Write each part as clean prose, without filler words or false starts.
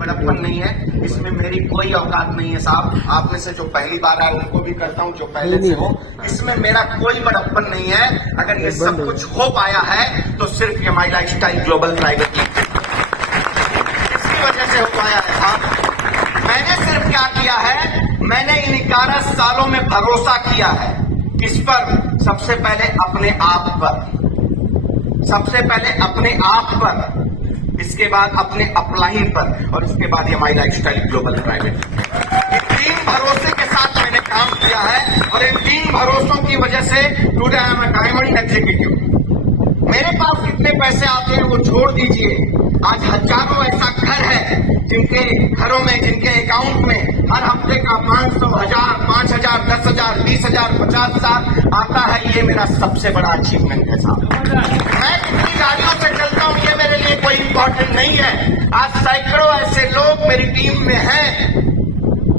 बड़प्पन नहीं है, इसमें मेरी कोई औकात नहीं है साहब। आप में से जो पहली बार आए उनको भी करता हूँ, जो पहले से हो, इसमें मेरा कोई बड़प्पन नहीं है। अगर ये सब कुछ हो पाया है तो सिर्फ ये माई लाइफस्टाइल ग्लोबल प्राइवेट लिमिटेड इसकी वजह से हो पाया है साहब। मैंने सिर्फ क्या किया है, मैंने इन 11 सालों में भरोसा किया है। किस पर? सबसे पहले अपने आप पर, सबसे पहले अपने आप पर, इसके बाद अपने अपलाइन पर, और इसके बाद ये माई लाइफस्टाइल ग्लोबल प्राइवेट। इन 3 भरोसे के साथ मैंने काम किया है और इन 3 भरोसों की वजह से today I am a diamond executive. मेरे पास कितने पैसे आते हैं वो छोड़ दीजिए, आज हजारों ऐसा घर है जिनके घरों में, जिनके अकाउंट में हर हफ्ते का 500, 1000, 5000, 10,000, 20,000, 50,000 आता है। ये मेरा सबसे बड़ा अचीवमेंट है साहब। मैं कितनी गाड़ियों से चलता हूँ ये मेरे लिए कोई इंपॉर्टेंट नहीं है। आज सैकड़ों ऐसे लोग मेरी टीम में हैं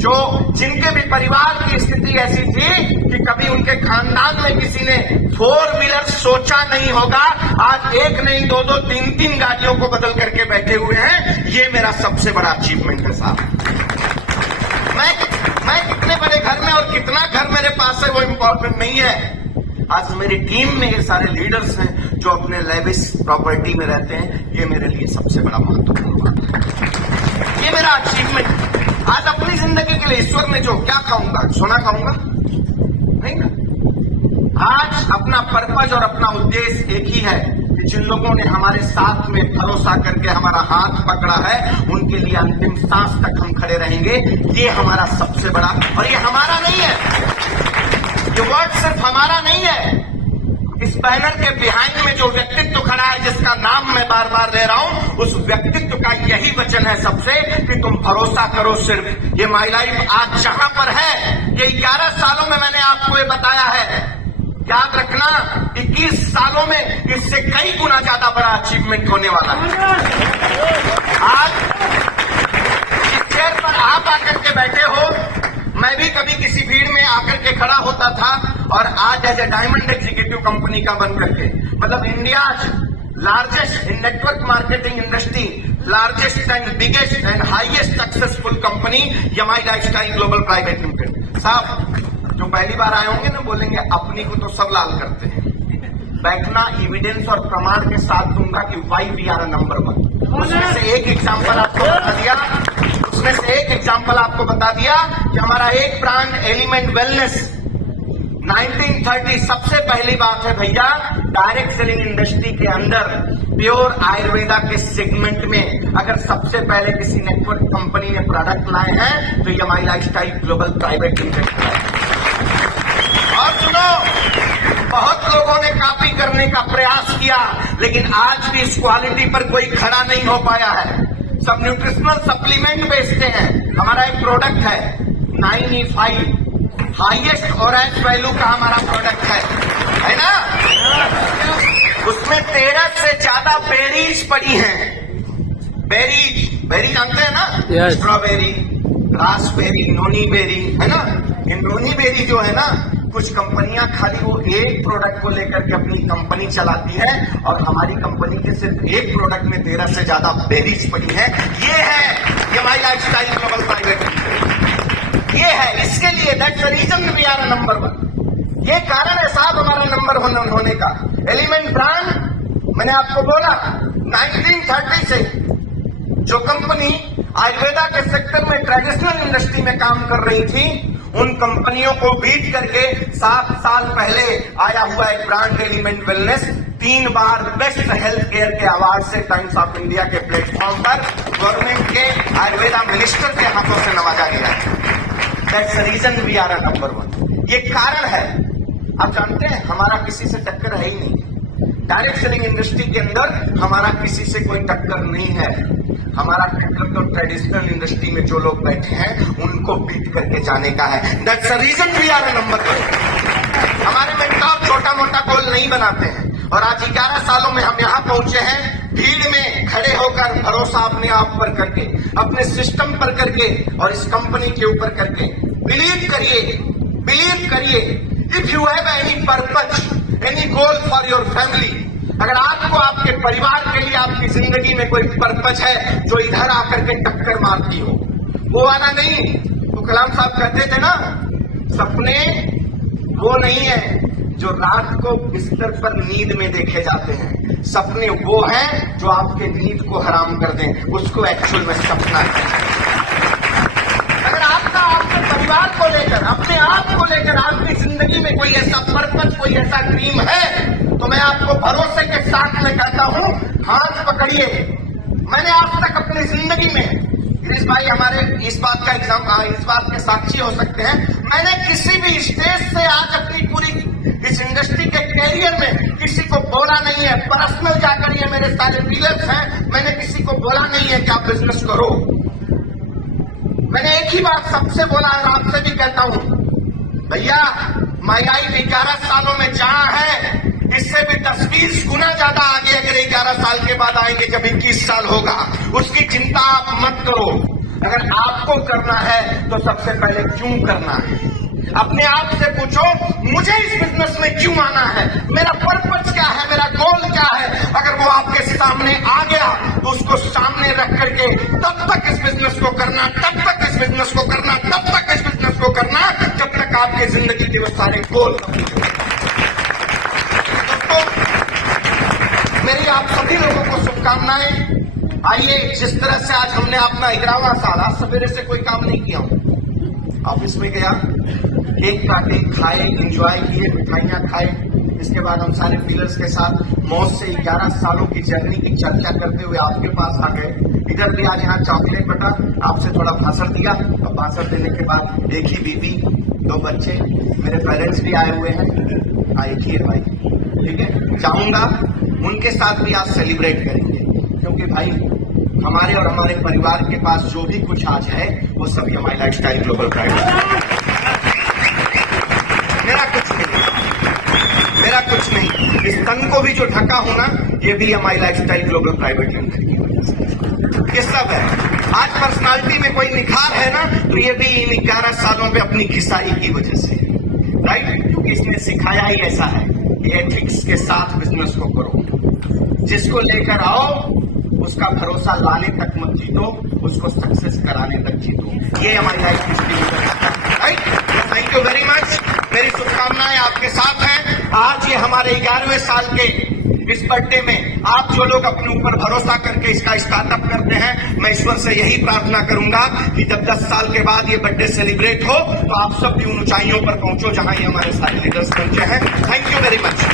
जो जिनके भी परिवार की स्थिति ऐसी थी कि कभी उनके खानदान में किसी ने 4 व्हीलर सोचा नहीं होगा, आज 1 नहीं 2-2, 3-3 गाड़ियों को बदल करके बैठे हुए हैं। ये मेरा सबसे बड़ा अचीवमेंट है साहब। मैं कितने बड़े घर में और कितना घर मेरे पास है वो इंपॉर्टेंट नहीं है। आज मेरी टीम में ये सारे लीडर्स हैं जो अपने लेविश प्रॉपर्टी में रहते हैं। ये मेरे लिए सबसे बड़ा महत्वपूर्ण बात है, ये मेरा अचीवमेंट। आज अपनी जिंदगी के लिए ईश्वर ने जो क्या कहूंगा, सोना कहूंगा नहीं ना। आज अपना पर्पज और अपना उद्देश्य एक ही है कि जिन लोगों ने हमारे साथ में भरोसा करके हमारा हाथ पकड़ा है उनके लिए अंतिम सांस तक हम खड़े रहेंगे। ये हमारा सबसे बड़ा, और ये हमारा नहीं है, ये वर्ड सिर्फ हमारा नहीं है। इस बैनर के बिहाइंड में जो व्यक्तित्व खड़ा है जिसका नाम मैं बार बार ले रहा हूं, उस व्यक्तित्व का यही वचन है सबसे कि तुम भरोसा करो सिर्फ। ये माई लाइफ आज जहां पर है, ये 11 सालों में मैंने आपको ये बताया है। याद रखना 21 सालों में इससे कई गुना ज्यादा बड़ा अचीवमेंट होने वाला है। आज इस चेयर पर आप आकर के बैठे हो, मैं भी कभी किसी भीड़ में आकर के खड़ा होता था और आज as a diamond executive company का बन करके, मतलब India largest in network marketing industry, largest and biggest and highest successful company my lifestyle global private limited. साहब जो पहली बार आए होंगे ना बोलेंगे अपनी को तो सब लाल करते हैं। बैठना एविडेंस और प्रमाण के साथ दूंगा कि वाई वी आर नंबर 1। उसमें से एक एग्जाम्पल आपको बता दिया, उसमें से एक एग्जाम्पल आपको बता दिया कि हमारा एक ब्रांड एलिमेंट वेलनेस 1930 सबसे पहली बात है भैया, डायरेक्ट सेलिंग इंडस्ट्री के अंदर प्योर आयुर्वेदा के सेगमेंट में अगर सबसे पहले किसी नेटवर्क कंपनी ने प्रोडक्ट लाए हैं तो ये माई लाइफस्टाइल ग्लोबल प्राइवेट लिमिटेड है। और सुनो, बहुत लोगों ने कॉपी करने का प्रयास किया लेकिन आज भी इस क्वालिटी पर कोई खड़ा नहीं हो पाया है। सब न्यूट्रिशनल सप्लीमेंट बेचते हैं, हमारा एक प्रोडक्ट है 9E5 हाईएस्ट ऑरेंज वैल्यू का हमारा प्रोडक्ट है ना। उसमें 13 से ज्यादा बेरीज पड़ी हैं। बेरी जानते हैं ना, स्ट्रॉबेरी, रासबेरी, नोनी बेरी, है ना। ये नोनी बेरी जो है ना, कुछ कंपनियां खाली वो एक प्रोडक्ट को लेकर के अपनी कंपनी चलाती है और हमारी कंपनी के सिर्फ एक प्रोडक्ट में 13 से ज्यादा बेरीज पड़ी है। ये माई लाइफस्टाइल ग्लोबल प्राइवेट, ये है। इसके लिए that's the reason we are number 1। ये कारण है साहब हमारा नंबर 1 होने का। एलिमेंट ब्रांड, मैंने आपको बोला 1930 से जो कंपनी आयुर्वेदा के सेक्टर में ट्रेडिशनल इंडस्ट्री में काम कर रही थी, उन कंपनियों को बीट करके 7 साल पहले आया हुआ एक ब्रांड एलिमेंट वेलनेस 3 बार बेस्ट हेल्थ केयर के अवार्ड से टाइम्स ऑफ इंडिया के प्लेटफॉर्म पर गवर्नमेंट के आयुर्वेदा मिनिस्टर के हाथों से नवाजा गया है। That's the reason we are number 1। ये कारण है। आप जानते हैं हमारा किसी से टक्कर है ही नहीं। डायरेक्ट सेलिंग इंडस्ट्री के अंदर हमारा किसी से कोई टक्कर नहीं है। हमारा टक्कर तो ट्रेडिशनल इंडस्ट्री में जो लोग बैठे हैं उनको बीट करके जाने का है। That's the reason we are number 1। हमारे मेंटोर छोटा मोटा गोल नहीं बनाते हैं और आज 11 सालों में हम यहाँ पहुंचे हैं भीड़ में खड़े होकर, भरोसा अपने आप पर करके, अपने सिस्टम पर करके और इस कंपनी के ऊपर करके। बिलीव करिए, if you have any purpose, any goal for your family, अगर आपको आपके परिवार के लिए आपकी जिंदगी में कोई पर्पज है जो इधर आकर के टक्कर मारती हो, वो आना नहीं। तो कलाम साहब कहते थे ना, सपने वो नहीं है जो रात को बिस्तर पर नींद में देखे जाते हैं, सपने वो हैं जो आपके नींद को हराम कर दें, उसको एक्चुअल में सपना है। अगर आपका आपके परिवार को लेकर, अपने आप को लेकर आपकी जिंदगी में कोई ऐसा पर्पज, कोई ऐसा ड्रीम है, तो मैं आपको भरोसे के साथ में कहता हूं, हाथ पकड़िए। मैंने आज तक अपनी जिंदगी में, गिरीश भाई हमारे इस बात का इस बात के साक्षी हो सकते हैं, मैंने किसी भी स्टेज से आज अपनी पूरी इस इंडस्ट्री के कैरियर में किसी को बोला नहीं है, पर्सनल जाकर ये मेरे सारे डीलर्स हैं, मैंने किसी को बोला नहीं है कि आप बिजनेस करो। मैंने एक ही बात सबसे बोला और आपसे भी कहता हूं, भैया महंगाई 11 सालों में जहां है, इससे भी 10-20 गुना ज्यादा आगे अगर 11 साल के बाद आएंगे, जब 21 साल होगा, उसकी चिंता आप मत करो। अगर आपको करना है तो सबसे पहले क्यों करना है, अपने आप से पूछो, मुझे इस बिजनेस में क्यों आना है, मेरा पर्पज क्या है, मेरा गोल क्या है। अगर वो आपके सामने आ गया तो उसको सामने रख करके तब तक इस बिजनेस को करना, तब तक इस बिजनेस को करना, तब तक इस बिजनेस को करना, जब तक आपकी जिंदगी के वो सारे गोल। मेरी आप सभी लोगों को शुभकामनाएं। आइए, जिस तरह से आज हमने अपना 11वां साल, आज सवेरे से कोई काम नहीं किया, ऑफिस में गया, केक काटे, खाए, एंजॉय किए, मिठाइयां खाए, इसके बाद हम सारे डीलर्स के साथ मौज से 11 सालों की जर्नी की चर्चा करते हुए आपके पास आ गए। इधर भी आज यहाँ चॉकलेट बटा, आपसे थोड़ा भाषण दिया, और भाषण देने के बाद एक ही बीवी, 2 बच्चे, मेरे पेरेंट्स भी आए हुए हैं, एक ही है भाई, ठीक है, चाहूंगा उनके साथ भी आज सेलिब्रेट करेंगे, क्योंकि भाई हमारे और हमारे परिवार के पास जो भी कुछ आज है वो सभी हमारी लाइफस्टाइल ग्लोबल प्राइवेट, मेरा कुछ नहीं, इस तन को भी जो ढका हो ना, ये भी हमारी लाइफस्टाइल ग्लोबल प्राइवेट लिमिटेड की वजह से, ये सब है। आज पर्सनालिटी में कोई निखार है ना, तो ये भी इन 11 सालों में अपनी घिसाई की वजह से, राइट, क्योंकि इसने सिखाया ही ऐसा है कि एथिक्स के साथ बिजनेस को करो, जिसको लेकर आओ उसका भरोसा लाने तक मत जीतो, उसको सक्सेस कराने तक जीतो। ये हमारी लाइफ हिस्ट्री है, right. Thank you very much. मेरी शुभकामनाएं आपके साथ हैं। आज ये हमारे 11वें साल के इस बर्थडे में आप जो लोग अपने ऊपर भरोसा करके इसका स्टार्टअप करते हैं, मैं ईश्वर से यही प्रार्थना करूंगा कि जब 10 साल के बाद ये बर्थडे सेलिब्रेट हो तो आप सब भी उन ऊंचाइयों पर पहुंचो जहां ये हमारे सारे लीडर्स पहुंचे हैं। Thank you very much.